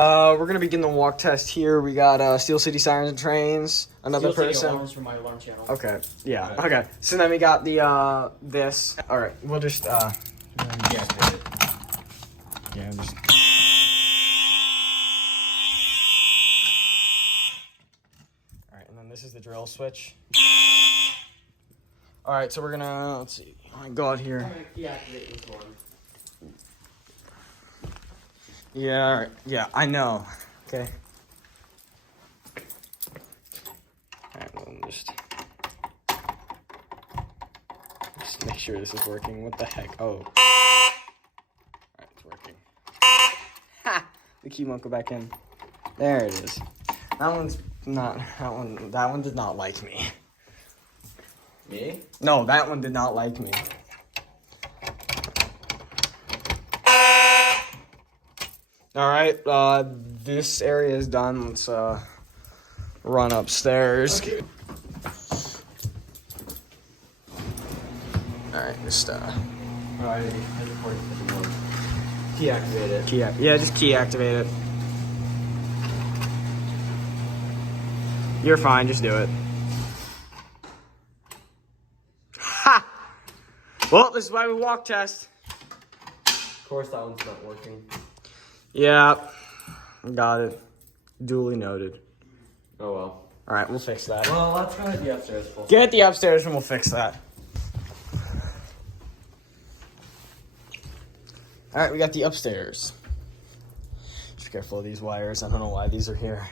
We're gonna begin the walk test here. We got Steel City Sirens and Trains, another Steel City person. alarms for my alarm channel. Okay, yeah, okay. So then we got the this. All right, we'll just Yeah, just. All right, and then this is the drill switch. All right, so we're gonna let's see. I go out here. I'm gonna deactivate this one. Yeah, all right. Yeah, I know. Okay. Alright, well, just make sure this is working. What the heck? Oh. Alright, it's working. Ha! The key won't go back in. There it is. That one's not, that one did not like me. Me? No, that one did not like me. Alright, this area is done. Let's, run upstairs. Okay. Alright, just, Alright, key activate it. yeah, just key activate it. You're fine, just do it. Ha! Well, this is why we walk test. Of course, that one's not working. Yeah, got it. Duly noted. Oh well. Alright, we'll fix that. Well, let's go to the upstairs. Get the upstairs and we'll fix that. Alright, we got the upstairs. Just careful of these wires. I don't know why these are here.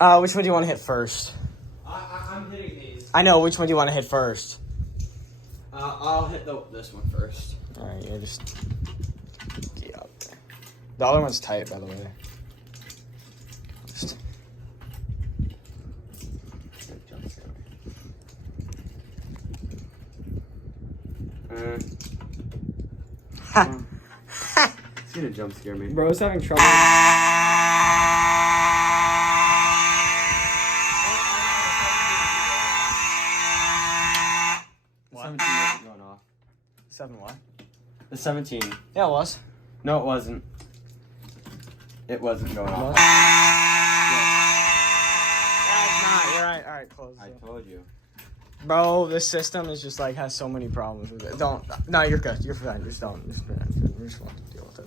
Which one do you want to hit first? I'm hitting these. I know, which one do you want to hit first? I'll hit this one first. Alright, you just get up there. The other one's tight, by the way. Just... It's gonna jump scare me. Bro's having trouble. What? 17 wasn't going off. 7 what? The 17. Yeah, it was. No, it wasn't. It wasn't going off. That's not. You're right. Alright, close I it. told you. Bro, this system is just like has so many problems with it. Don't. No, you're good. You're fine. Just don't. Just want to deal with it.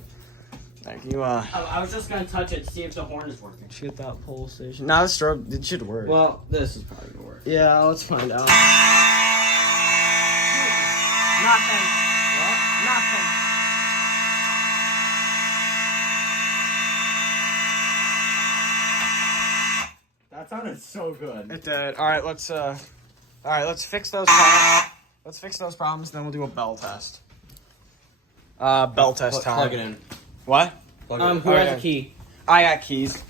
Thank you. I was just gonna touch it to see if the horn is working. Shoot that pole station. Now the strobe. It should work. Well, this is probably gonna work. Yeah, let's find out. Nothing. What? Nothing. That sounded so good. It did. All right, let's fix those problems. Let's fix those problems, then we'll do a bell test. Bell test time. Plug it in. What? Plug it in. Who has the key? I got keys.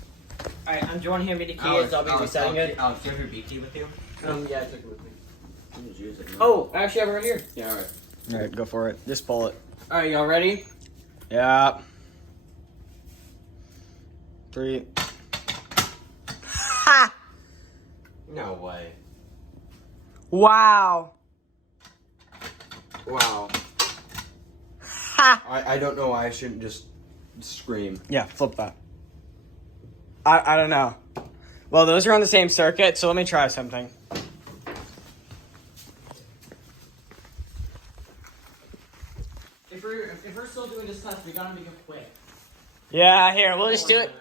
Alright, do you want to hand me the key as I'll be resetting it? Alex, do you have your B key with you? Yeah, I took it with me. You can use it. Oh, I actually have it right here. Yeah, alright. All right, go for it. Just pull it. Alright, y'all ready? Yeah. 3. Ha! No way. Wow. Wow. Ha! I don't know why I shouldn't just scream. Yeah, flip that. I don't know. Well, those are on the same circuit, so let me try something. If we're still doing this test, we gotta make it quick. Yeah, here, we'll just do it.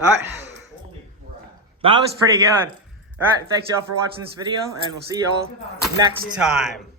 Alright. Holy crap. That was pretty good. Alright, thanks y'all for watching this video, and we'll see y'all next time.